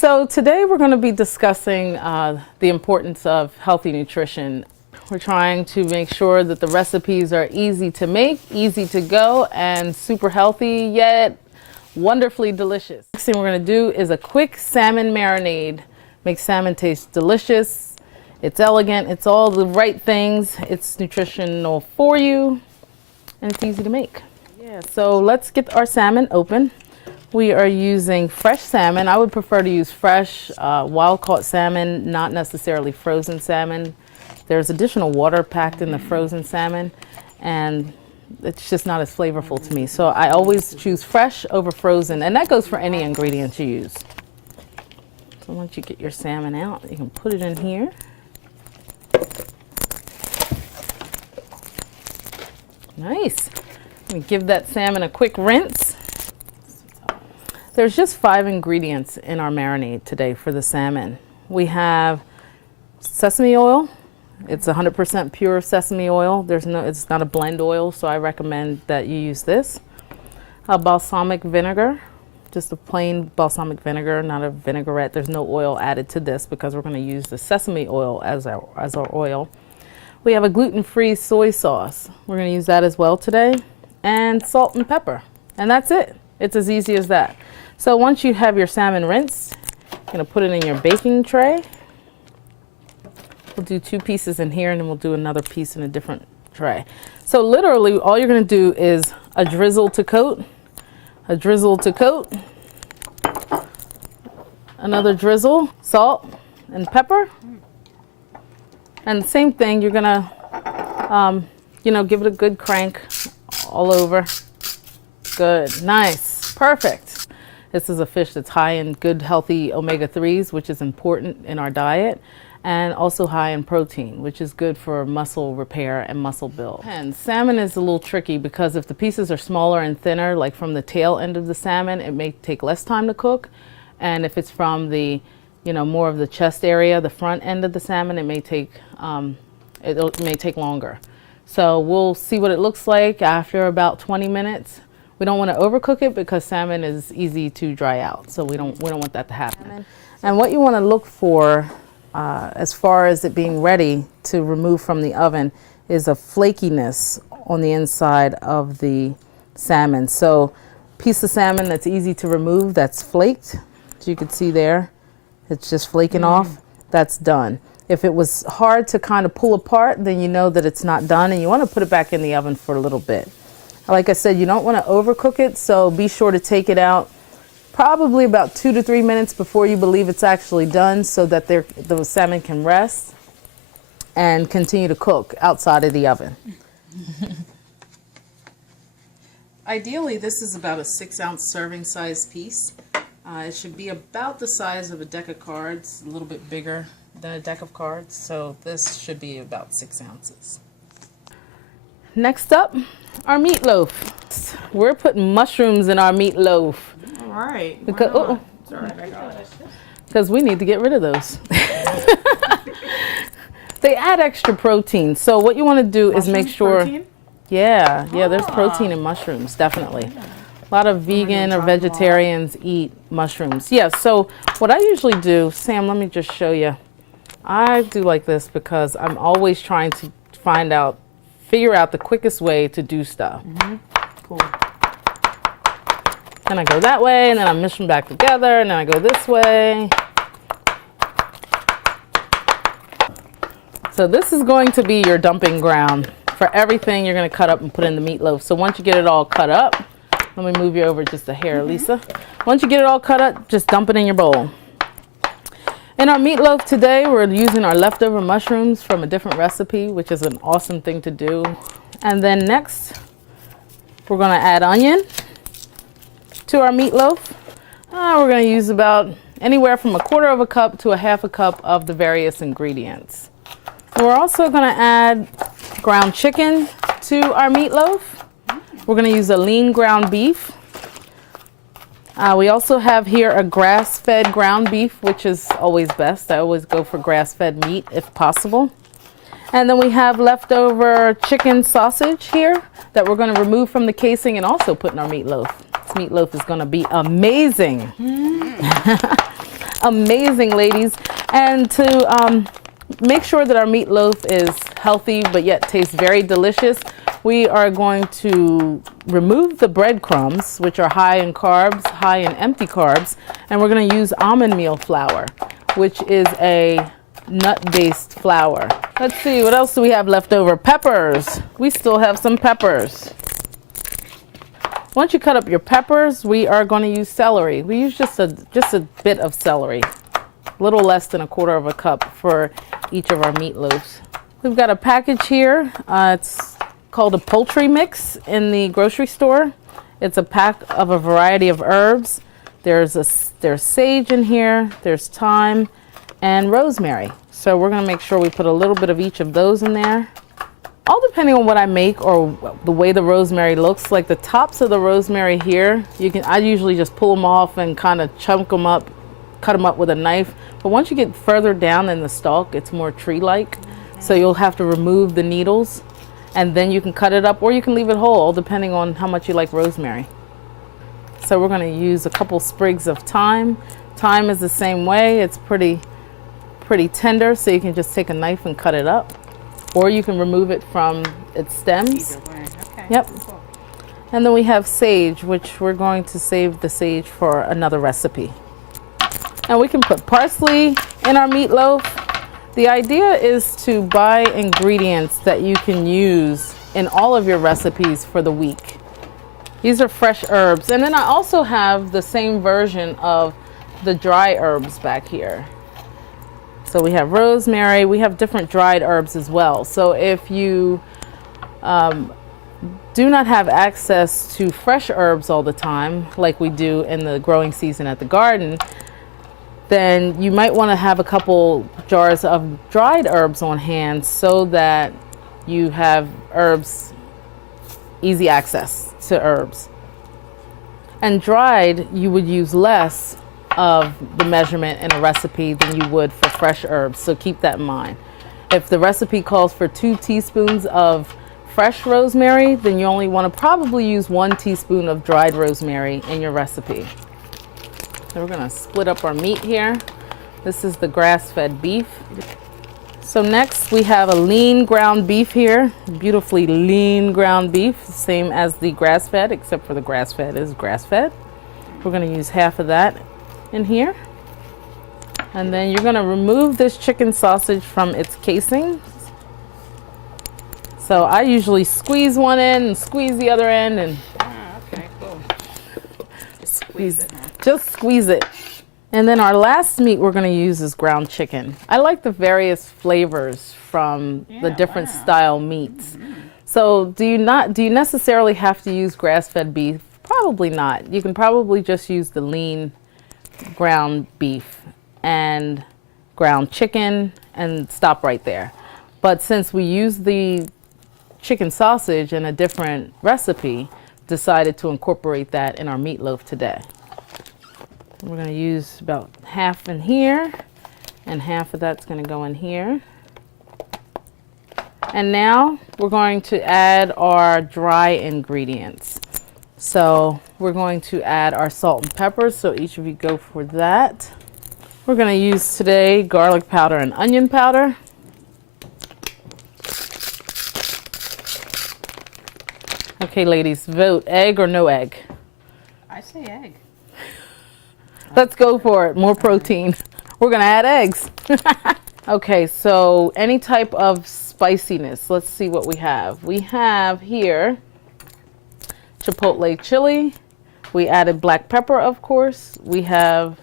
So today we're going to be discussing the importance of healthy nutrition. We're trying to make sure that the recipes are easy to make, easy to go, and super healthy, yet wonderfully delicious. Next thing we're going to do is a quick salmon marinade. Makes salmon taste delicious. It's elegant. It's all the right things. It's nutritional for you, and it's easy to make. Yeah, so let's get our salmon open. We are using fresh salmon. I would prefer to use fresh, wild-caught salmon, not necessarily frozen salmon. There's additional water packed in the frozen salmon, and it's just not as flavorful to me. So I always choose fresh over frozen, and that goes for any ingredient you use. So once you get your salmon out, you can put it in here. Nice. Let me give that salmon a quick rinse. There's just 5 ingredients in our marinade today for the salmon. We have sesame oil. It's 100% pure sesame oil. It's not a blend oil, so I recommend that you use this. A balsamic vinegar, just a plain balsamic vinegar, not a vinaigrette. There's no oil added to this because we're going to use the sesame oil as our oil. We have a gluten-free soy sauce. We're going to use that as well today. And salt and pepper. And that's it. It's as easy as that. So once you have your salmon rinsed, you're going to put it in your baking tray. We'll do 2 pieces in here, and then we'll do another piece in a different tray. So literally all you're going to do is a drizzle to coat, a drizzle to coat, another drizzle, salt and pepper. And the same thing, you're going to, give it a good crank all over. Good, nice, perfect. This is a fish that's high in good, healthy omega-3s, which is important in our diet, and also high in protein, which is good for muscle repair and muscle build. And salmon is a little tricky because if the pieces are smaller and thinner, like from the tail end of the salmon, it may take less time to cook. And if it's from the, more of the chest area, the front end of the salmon, it may take longer. So we'll see what it looks like after about 20 minutes. We don't want to overcook it because salmon is easy to dry out, so we don't want that to happen. And what you want to look for as far as it being ready to remove from the oven is a flakiness on the inside of the salmon. So piece of salmon that's easy to remove, that's flaked, as you can see there, it's just flaking off, that's done. If it was hard to kind of pull apart, then you know that it's not done, and you want to put it back in the oven for a little bit. Like I said, you don't want to overcook it, so be sure to take it out probably about 2 to 3 minutes before you believe it's actually done, so that the salmon can rest and continue to cook outside of the oven. Ideally, this is about a 6-ounce serving size piece. It should be about the size of a deck of cards, a little bit bigger than a deck of cards, so this should be about 6 ounces. Next up, our meatloaf. We're putting mushrooms in our meatloaf. All right. Because we need to get rid of those. They add extra protein. So what you want to do is make sure. Protein? Yeah, there's protein in mushrooms, definitely. A lot of vegan or vegetarians eat mushrooms. Yeah, so what I usually do, Sam, let me just show you. I do like this because I'm always trying to figure out the quickest way to do stuff. Cool. Then I go that way, and then I mix them back together, and then I go this way. So this is going to be your dumping ground for everything you're going to cut up and put in the meatloaf. So once you get it all cut up, let me move you over just a hair, Lisa. Once you get it all cut up, just dump it in your bowl. In our meatloaf today, we're using our leftover mushrooms from a different recipe, which is an awesome thing to do. And then next, we're going to add onion to our meatloaf. We're going to use about anywhere from 1/4 cup to 1/2 cup of the various ingredients. We're also going to add ground chicken to our meatloaf. We're going to use a lean ground beef. We also have here a grass-fed ground beef, which is always best. I always go for grass-fed meat if possible. And then we have leftover chicken sausage here that we're going to remove from the casing and also put in our meatloaf. This meatloaf is going to be amazing. amazing, ladies. And to make sure that our meatloaf is healthy but yet tastes very delicious, we are going to remove the breadcrumbs, which are high in carbs, high in empty carbs, and we're going to use almond meal flour, which is a nut-based flour. Let's see, what else do we have left over? Peppers. We still have some peppers. Once you cut up your peppers, we are going to use celery. We use just a bit of celery, a little less than 1/4 cup for each of our meatloaves. We've got a package here. It's called a poultry mix in the grocery store. It's a pack of a variety of herbs. There's sage in here, there's thyme, and rosemary. So we're going to make sure we put a little bit of each of those in there. All depending on what I make or the way the rosemary looks. Like the tops of the rosemary here, I usually just pull them off and kind of chunk them up, cut them up with a knife. But once you get further down in the stalk, it's more tree-like. So you'll have to remove the needles and then you can cut it up, or you can leave it whole, depending on how much you like rosemary. So we're going to use a couple sprigs of thyme. Thyme is the same way. It's pretty tender, so you can just take a knife and cut it up, or you can remove it from its stems. Either way. Okay. Yep. Cool. And then we have sage, which we're going to save the sage for another recipe. And we can put parsley in our meatloaf. The idea is to buy ingredients that you can use in all of your recipes for the week. These are fresh herbs. And then I also have the same version of the dry herbs back here. So we have rosemary, we have different dried herbs as well. So if you do not have access to fresh herbs all the time, like we do in the growing season at the garden, then you might want to have a couple jars of dried herbs on hand so that you have herbs, easy access to herbs. And dried, you would use less of the measurement in a recipe than you would for fresh herbs, so keep that in mind. If the recipe calls for 2 teaspoons of fresh rosemary, then you only want to probably use 1 teaspoon of dried rosemary in your recipe. So we're going to split up our meat here. This is the grass-fed beef. So next we have a lean ground beef here, beautifully lean ground beef, same as the grass-fed, except for the grass-fed is grass-fed. We're going to use half of that in here. And then you're going to remove this chicken sausage from its casing. So I usually squeeze one end and squeeze the other end and Okay, cool. squeeze it. Just squeeze it. And then our last meat we're going to use is ground chicken. I like the various flavors from the different style meats. So do you necessarily have to use grass-fed beef? Probably not. You can probably just use the lean ground beef and ground chicken and stop right there. But since we use the chicken sausage in a different recipe, decided to incorporate that in our meatloaf today. We're going to use about half in here, and half of that's going to go in here. And now we're going to add our dry ingredients. So we're going to add our salt and pepper, so each of you go for that. We're going to use today garlic powder and onion powder. Okay, ladies, vote egg or no egg. I say egg. Let's go for it. More protein. We're going to add eggs. Okay, so any type of spiciness. Let's see what we have. We have here chipotle chili. We added black pepper, of course. We have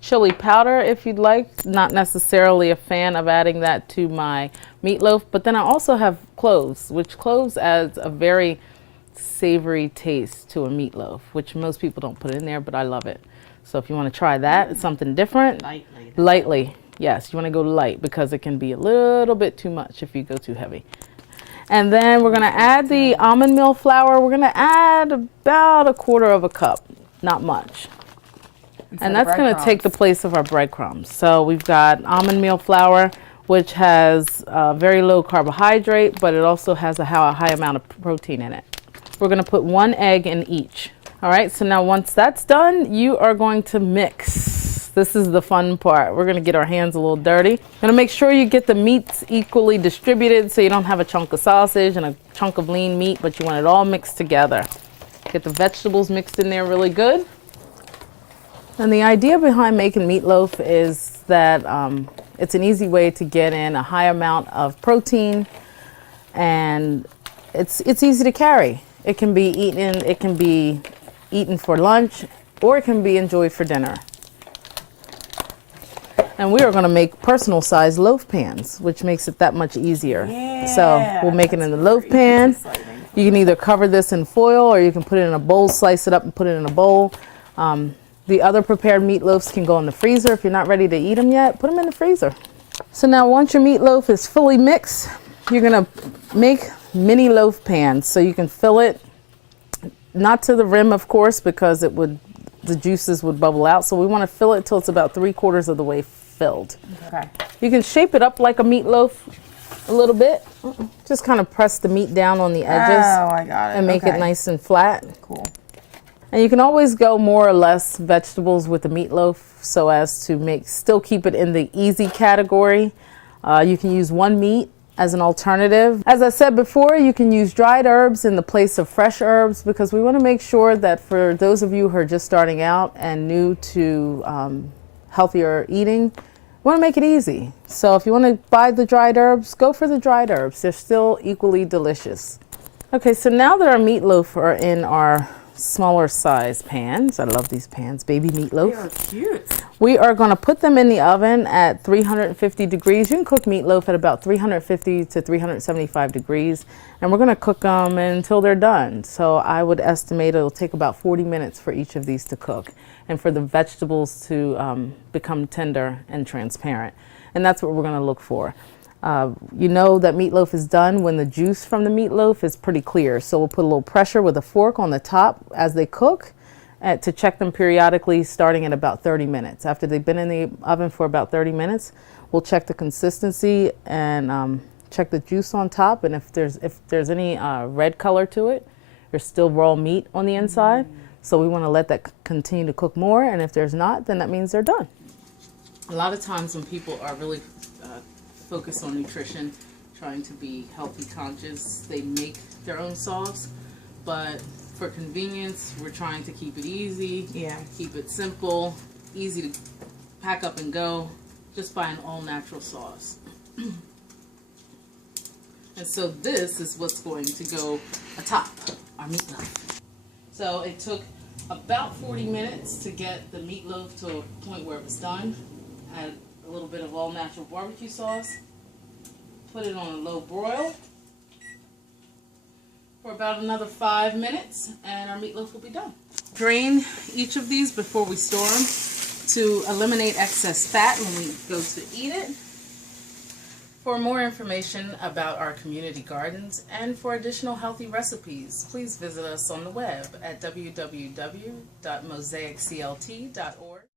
chili powder, if you'd like. Not necessarily a fan of adding that to my meatloaf, but then I also have cloves, which cloves adds a very savory taste to a meatloaf, which most people don't put in there, but I love it. So if you want to try that, it's something different. Lightly. Yes, you want to go light because it can be a little bit too much if you go too heavy. And then we're going to add the almond meal flour. We're going to add about 1/4 cup, not much. And that's going to take the place of our breadcrumbs. So we've got almond meal flour, which has very low carbohydrate, but it also has a high amount of protein in it. We're going to put 1 egg in each. All right, so now once that's done, you are going to mix This is the fun part. We're gonna get our hands a little dirty. Gonna make sure you get the meats equally distributed so you don't have a chunk of sausage and a chunk of lean meat, but you want it all mixed together. Get the vegetables mixed in there really good. And the idea behind making meatloaf is that it's an easy way to get in a high amount of protein, and it's easy to carry. It can be eaten for lunch, or it can be enjoyed for dinner. And we are going to make personal size loaf pans, which makes it that much easier. So we'll make it in the loaf pan. You can either cover this in foil, or you can put it in a bowl, slice it up and put it in a bowl. The other prepared meatloafs can go in the freezer. If you're not ready to eat them yet, put them in the freezer. So now once your meatloaf is fully mixed, you're gonna make mini loaf pans so you can fill it, not to the rim of course, because the juices would bubble out. So we wanna fill it till it's about 3/4 of the way filled. Okay. You can shape it up like a meatloaf a little bit. Just kind of press the meat down on the edges. Oh, I got it. And make it nice and flat. Cool. And you can always go more or less vegetables with the meatloaf so as to still keep it in the easy category. You can use one meat as an alternative. As I said before, you can use dried herbs in the place of fresh herbs, because we want to make sure that for those of you who are just starting out and new to healthier eating, we want to make it easy. So if you want to buy the dried herbs, go for the dried herbs. They're still equally delicious. Okay, so now that our meatloaf are in our smaller size pans. I love these pans, baby meatloaf. They are cute. We are going to put them in the oven at 350 degrees. You can cook meatloaf at about 350 to 375 degrees, and we're going to cook them until they're done. So I would estimate it'll take about 40 minutes for each of these to cook, and for the vegetables to become tender and transparent. And that's what we're going to look for. You know that meatloaf is done when the juice from the meatloaf is pretty clear. So we'll put a little pressure with a fork on the top as they cook to check them periodically, starting at about 30 minutes. After they've been in the oven for about 30 minutes, we'll check the consistency and check the juice on top. And if there's any red color to it, there's still raw meat on the inside. So we want to let that continue to cook more. And if there's not, then that means they're done. A lot of times when people are really focused on nutrition, trying to be healthy conscious, they make their own sauce, but for convenience, we're trying to keep it easy, keep it simple, easy to pack up and go, just buy an all-natural sauce. And so this is what's going to go atop our meatloaf. So it took about 40 minutes to get the meatloaf to a point where it was done. Add a little bit of all-natural barbecue sauce. Put it on a low broil for about another 5 minutes, and our meatloaf will be done. Drain each of these before we store them to eliminate excess fat when we go to eat it. For more information about our community gardens and for additional healthy recipes, please visit us on the web at www.mosaicclt.org.